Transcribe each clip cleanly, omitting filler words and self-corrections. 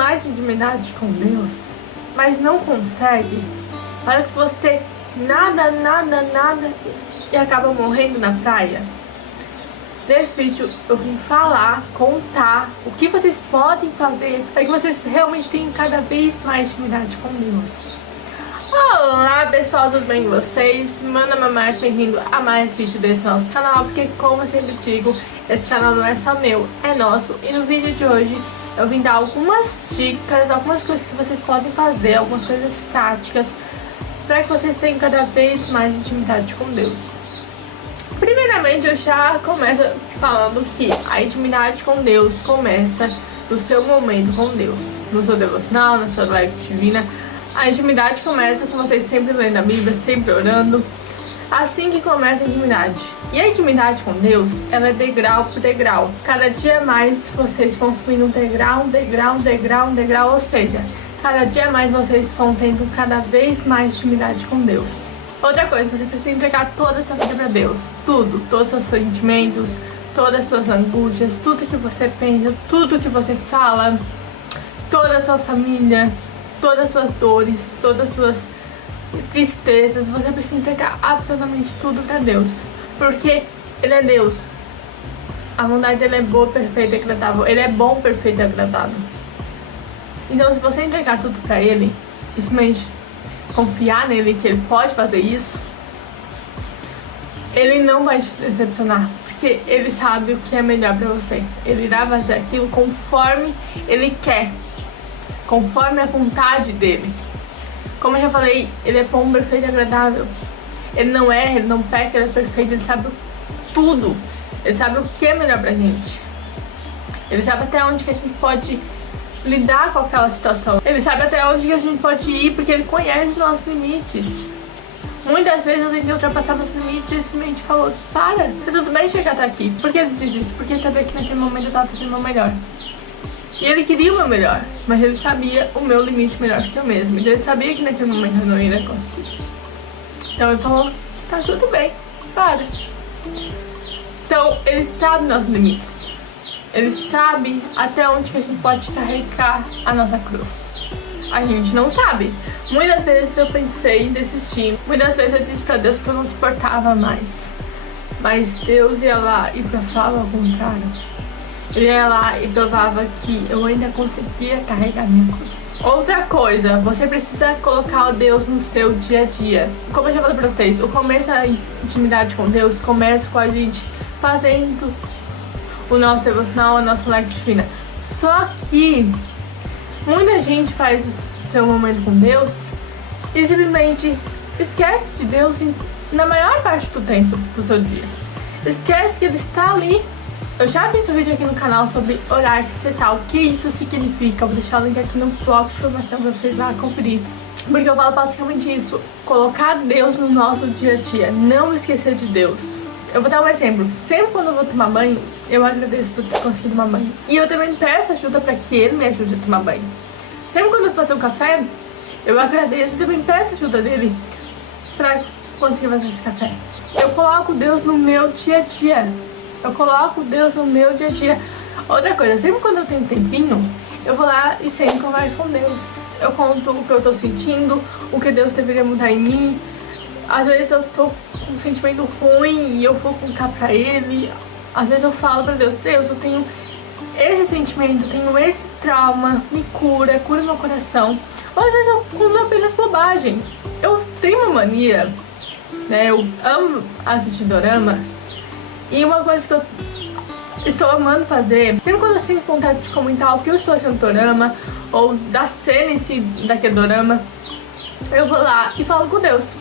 mais intimidade com Deus, mas não consegue? Parece que você nada e acaba morrendo na praia. Nesse vídeo eu vim falar, contar o que vocês podem fazer para que vocês realmente tenham cada vez mais intimidade com Deus. Olá pessoal, tudo bem com vocês? Meu nome é Marcia, bem-vindo a mais vídeo desse nosso canal, porque como eu sempre digo, esse canal não é só meu, é nosso. E no vídeo de hoje eu vim dar algumas dicas, algumas coisas que vocês podem fazer, algumas coisas práticas para que vocês tenham cada vez mais intimidade com Deus. Primeiramente, eu já começo falando que a intimidade com Deus começa no seu momento com Deus, no seu devocional, na sua live divina. A intimidade começa com vocês sempre lendo a Bíblia, sempre orando. Assim que começa a intimidade. E a intimidade com Deus, ela é degrau por degrau. Cada dia mais vocês vão subindo um degrau, ou seja, cada dia mais vocês vão tendo cada vez mais intimidade com Deus. Outra coisa, você precisa entregar toda a sua vida para Deus. Tudo, todos os seus sentimentos, todas as suas angústias, tudo que você pensa, tudo que você fala, toda a sua família, todas as suas dores, todas as suas tristezas. Você precisa entregar absolutamente tudo para Deus, porque Ele é Deus. A vontade dele é boa, perfeita e agradável. Ele é bom, perfeito e agradável. Então, se você entregar tudo para Ele, simplesmente confiar nele que Ele pode fazer isso, Ele não vai te decepcionar, porque Ele sabe o que é melhor para você. Ele irá fazer aquilo conforme Ele quer, conforme a vontade dele. Como eu já falei, Ele é bom, perfeito e agradável. Ele não erra, Ele não peca, Ele é perfeito. Ele sabe tudo. Ele sabe o que é melhor pra gente. Ele sabe até onde que a gente pode lidar com aquela situação. Ele sabe até onde que a gente pode ir, porque Ele conhece os nossos limites. Muitas vezes eu tentei ultrapassar meus limites e ele simplesmente falou: para, tá tudo bem chegar até aqui. Por que Ele diz isso? Porque Ele sabia que naquele momento eu tava fazendo o meu melhor. E Ele queria o meu melhor, mas Ele sabia o meu limite melhor que eu mesmo. Então Ele sabia que naquele momento eu não iria conseguir. Então Ele falou: tá tudo bem, para. Então Ele sabe nossos limites. Ele sabe até onde que a gente pode carregar a nossa cruz. A gente não sabe. Muitas vezes eu pensei em desistir. Muitas vezes eu disse pra Deus que eu não suportava mais. Mas Deus ia lá e provava ao contrário. Ele ia lá e provava que eu ainda conseguia carregar minha cruz. Outra coisa, você precisa colocar o Deus no seu dia a dia. Como eu já falei pra vocês, o começo da intimidade com Deus começa com a gente fazendo o nosso devocional, a nossa live divina. Só que muita gente faz o seu momento com Deus e simplesmente esquece de Deus na maior parte do tempo do seu dia. Esquece que Ele está ali. Eu já fiz um vídeo aqui no canal sobre orar sem cessar, o que isso significa. Eu vou deixar o link aqui no bloco de informação pra vocês lá conferir. Porque eu falo basicamente isso: colocar Deus no nosso dia a dia, não esquecer de Deus. Eu vou dar um exemplo. Sempre quando eu vou tomar banho, eu agradeço por ter conseguido tomar banho. E eu também peço ajuda para que Ele me ajude a tomar banho. Sempre quando eu vou fazer um café, eu agradeço e também peço ajuda dele para conseguir fazer esse café. Eu coloco Deus no meu dia a dia. Eu coloco Deus no meu dia a dia. Outra coisa, sempre quando eu tenho um tempinho, eu vou lá e sempre converso com Deus. Eu conto o que eu tô sentindo, o que Deus deveria mudar em mim. Às vezes eu tô com um sentimento ruim e eu vou contar pra Ele. Às vezes eu falo pra Deus: Deus, eu tenho esse sentimento, eu tenho esse trauma, me cura, cura meu coração. Ou às vezes eu conto apenas bobagem. Eu tenho uma mania, né? Eu amo assistir dorama. E uma coisa que eu estou amando fazer, sempre quando eu sinto vontade de comentar o que eu estou achando do dorama, ou da cena em si daquele dorama, eu vou lá e falo com Deus.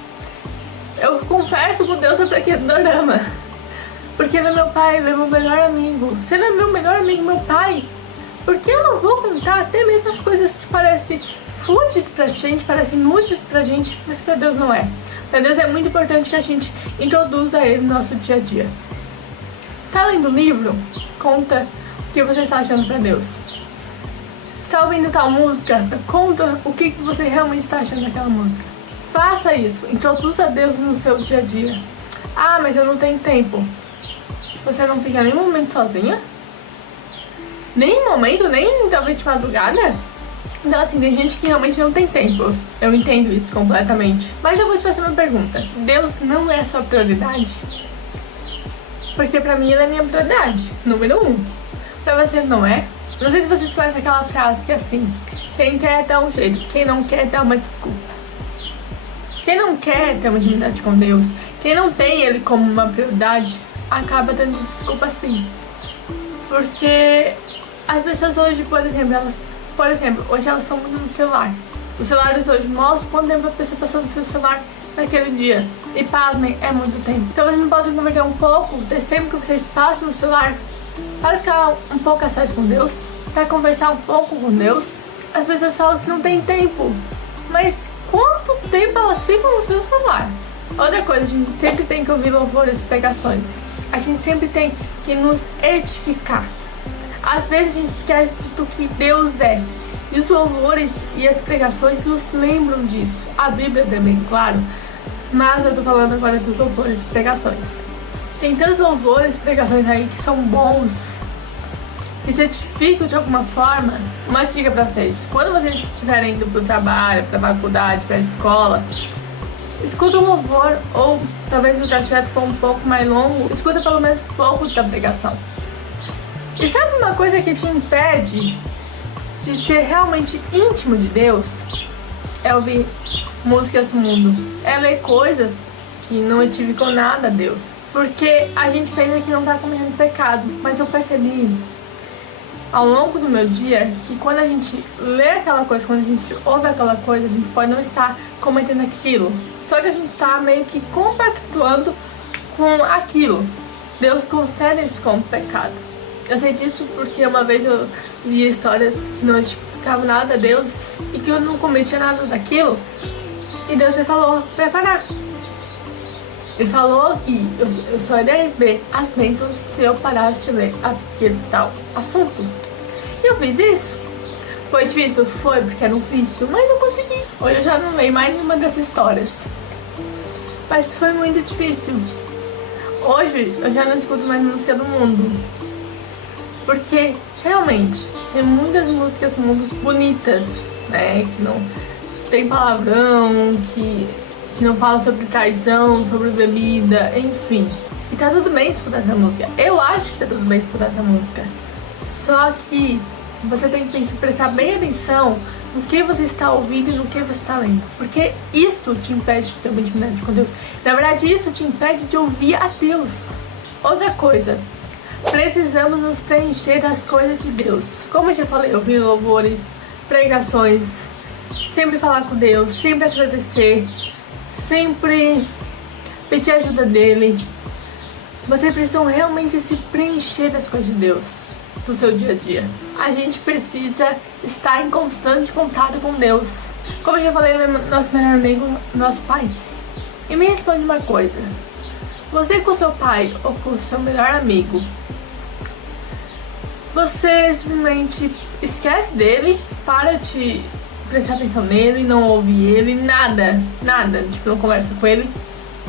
Eu converso com Deus sobre aquele dorama. Porque Ele é meu pai, Ele é meu melhor amigo. Se Ele é meu melhor amigo, meu pai, por que eu não vou contar até mesmo as coisas que parecem fúteis pra gente, parecem inúteis pra gente, mas pra Deus não é. Pra Deus é muito importante que a gente introduza Ele no nosso dia a dia. Tá lendo o livro? Conta o que você está achando pra Deus. Está ouvindo tal música? Conta o que você realmente está achando daquela música. Faça isso, introduza Deus no seu dia a dia. Ah, mas eu não tenho tempo. Você não fica nem um momento sozinha? Nem um momento, nem talvez de madrugada? Então assim, tem gente que realmente não tem tempo. Eu entendo isso completamente. Mas eu vou te fazer uma pergunta. Deus não é a sua prioridade? Porque pra mim ele é minha prioridade, número 1. Pra você não é? Não sei se vocês conhecem aquela frase que é assim: quem quer dá um jeito, quem não quer dá uma desculpa. Quem não quer ter uma intimidade com Deus, quem não tem ele como uma prioridade, acaba dando desculpa sim. Porque as pessoas hoje, por exemplo, hoje elas estão muito no celular. Os celulares hoje mostram quanto tempo a pessoa passou no seu celular naquele dia. E pasmem, é muito tempo. Então vocês não podem converter um pouco desse tempo que vocês passam no celular para ficar um pouco a sós com Deus, para conversar um pouco com Deus. As pessoas falam que não tem tempo, mas quanto tempo elas ficam no seu celular? Outra coisa, a gente sempre tem que ouvir louvores e pregações. A gente sempre tem que nos edificar. Às vezes a gente esquece do que Deus é. E os louvores e as pregações nos lembram disso. A Bíblia também, claro. Mas eu tô falando agora dos louvores e pregações. Tem tantos louvores e pregações aí que são bons, que se edificam de alguma forma. Uma dica pra vocês: quando vocês estiverem indo pro trabalho, pra faculdade, pra escola, escuta um louvor, ou talvez o trajeto for um pouco mais longo, escuta pelo menos um pouco da pregação. E sabe uma coisa que te impede de ser realmente íntimo de Deus? É ouvir músicas do mundo, é ler coisas que não edificam nada a Deus. Porque a gente pensa que não tá cometendo pecado, mas eu percebi ao longo do meu dia que quando a gente lê aquela coisa, quando a gente ouve aquela coisa, a gente pode não estar cometendo aquilo, só que a gente está meio que compactuando com aquilo. Deus considera isso como pecado. Eu sei disso porque uma vez eu vi histórias que não edificavam nada a Deus e que eu não cometia nada daquilo, e Deus me falou pra parar. Ele falou que eu só iria receber as bênçãos se eu parasse de ler aquele tal assunto. E eu fiz isso. Foi difícil? Foi, porque era um vício, mas eu consegui. Hoje eu já não leio mais nenhuma dessas histórias. Mas foi muito difícil. Hoje eu já não escuto mais música do mundo. Porque, realmente, tem muitas músicas muito bonitas, né? Que não tem palavrão, que não fala sobre traição, sobre bebida, enfim. E tá tudo bem escutar essa música. Eu acho que tá tudo bem escutar essa música. Só que você tem que prestar bem atenção no que você está ouvindo e no que você está lendo. Porque isso te impede de ter uma intimidade com Deus. Na verdade, isso te impede de ouvir a Deus. Outra coisa, precisamos nos preencher das coisas de Deus. Como eu já falei, ouvir louvores, pregações, sempre falar com Deus, sempre agradecer, sempre pedir ajuda dele. Vocês precisam realmente se preencher das coisas de Deus no seu dia a dia. A gente precisa estar em constante contato com Deus. Como eu já falei, nosso melhor amigo, nosso pai. E me responde uma coisa: você com seu pai ou com seu melhor amigo, você simplesmente esquece dele, para de prestar atenção nele, não ouvir ele, nada, tipo, não conversa com ele?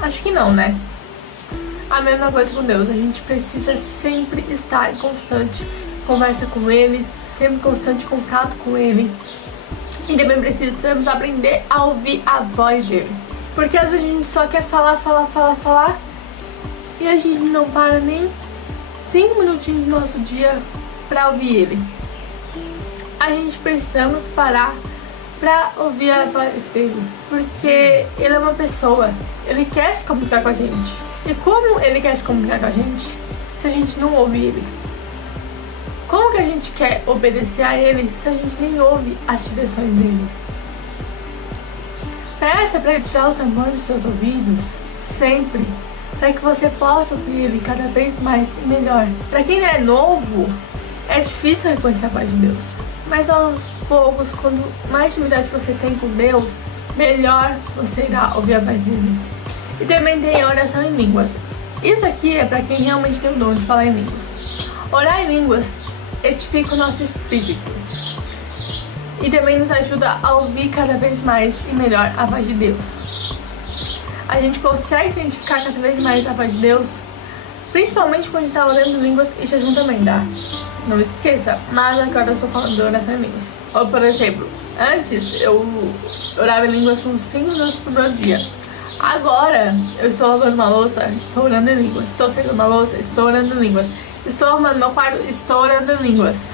Acho que não, né? A mesma coisa com Deus, a gente precisa sempre estar em constante conversa com ele, sempre em constante contato com ele. E também precisamos aprender a ouvir a voz dele. Porque às vezes a gente só quer falar, e a gente não para nem 5 minutinhos do nosso dia pra ouvir ele. A gente precisamos parar pra ouvir a voz dele, porque ele é uma pessoa, ele quer se comunicar com a gente. E como ele quer se comunicar com a gente se a gente não ouve ele? Como que a gente quer obedecer a ele se a gente nem ouve as direções dele? Peça pra ele tirar os tamanhos dos seus ouvidos sempre, para que você possa ouvir ele cada vez mais e melhor. Para quem é novo, é difícil reconhecer a voz de Deus, mas aos poucos, quando mais intimidade você tem com Deus, melhor você irá ouvir a voz dele. E também tem a oração em línguas. Isso aqui é para quem realmente tem o dom de falar em línguas. Orar em línguas edifica o nosso espírito e também nos ajuda a ouvir cada vez mais e melhor a voz de Deus. A gente consegue identificar cada vez mais a voz de Deus, principalmente quando a gente está orando em línguas e jejum também, tá? não esqueça. Mas agora eu estou falando de oração em línguas. Ou, por exemplo, antes eu orava em línguas por 5 minutos por dia. Agora eu estou lavando uma louça, estou orando em línguas. Estou secando uma louça, estou orando em línguas. Estou arrumando meu quarto, estou orando em línguas.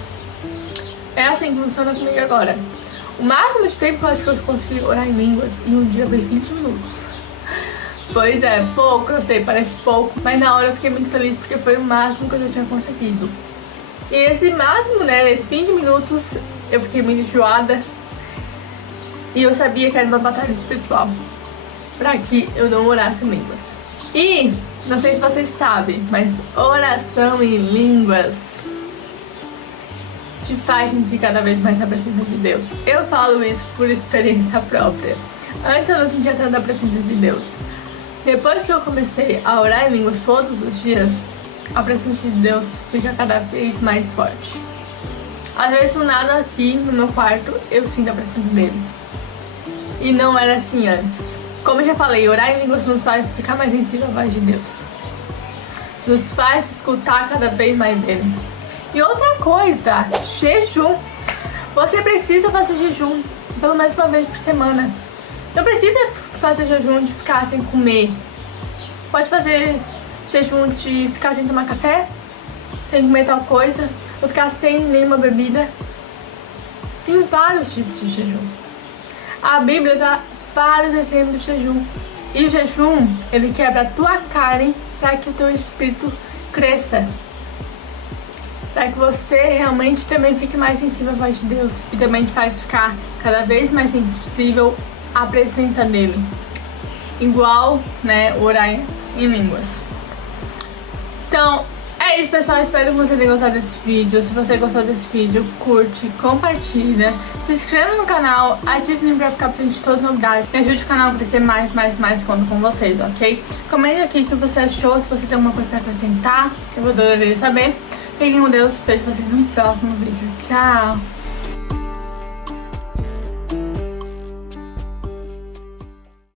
É assim que funciona comigo agora. O máximo de tempo que eu acho que eu consegui orar em línguas e um dia foi 20 minutos. Pois é, pouco, eu sei, parece pouco, mas na hora eu fiquei muito feliz porque foi o máximo que eu já tinha conseguido. E esse máximo, né, esses 20 minutos, eu fiquei muito enjoada e eu sabia que era uma batalha espiritual pra que eu não orasse em línguas. E, não sei se vocês sabem, mas oração em línguas te faz sentir cada vez mais a presença de Deus. Eu falo isso por experiência própria. Antes eu não sentia tanta presença de Deus. Depois que eu comecei a orar em línguas todos os dias, a presença de Deus fica cada vez mais forte. Às vezes, do nada, aqui no meu quarto, eu sinto a presença dele. E não era assim antes. Como eu já falei, orar em línguas nos faz ficar mais sensível à voz de Deus. Nos faz escutar cada vez mais dele. E outra coisa, jejum. Você precisa fazer jejum pelo menos uma vez por semana. Não precisa fazer jejum de ficar sem comer. Pode fazer jejum de ficar sem tomar café, sem comer tal coisa, ou ficar sem nenhuma bebida. Tem vários tipos de jejum. A Bíblia dá vários exemplos de jejum. E o jejum, ele quebra a tua carne para que o teu espírito cresça. Para que você realmente também fique mais sensível à voz de Deus. E também te faz ficar cada vez mais sensível à presença dele. Igual, né, orar em línguas. Então, é isso, pessoal. Espero que você tenha gostado desse vídeo. Se você gostou desse vídeo, curte, compartilha. Se inscreva no canal, ative o sininho pra ficar por dentro de todas as novidades. Me ajude o canal a crescer mais, conto com vocês, ok? Comente aqui o que você achou, se você tem alguma coisa pra acrescentar. Eu vou adorar saber. Fiquem com Deus, vejo vocês no próximo vídeo. Tchau!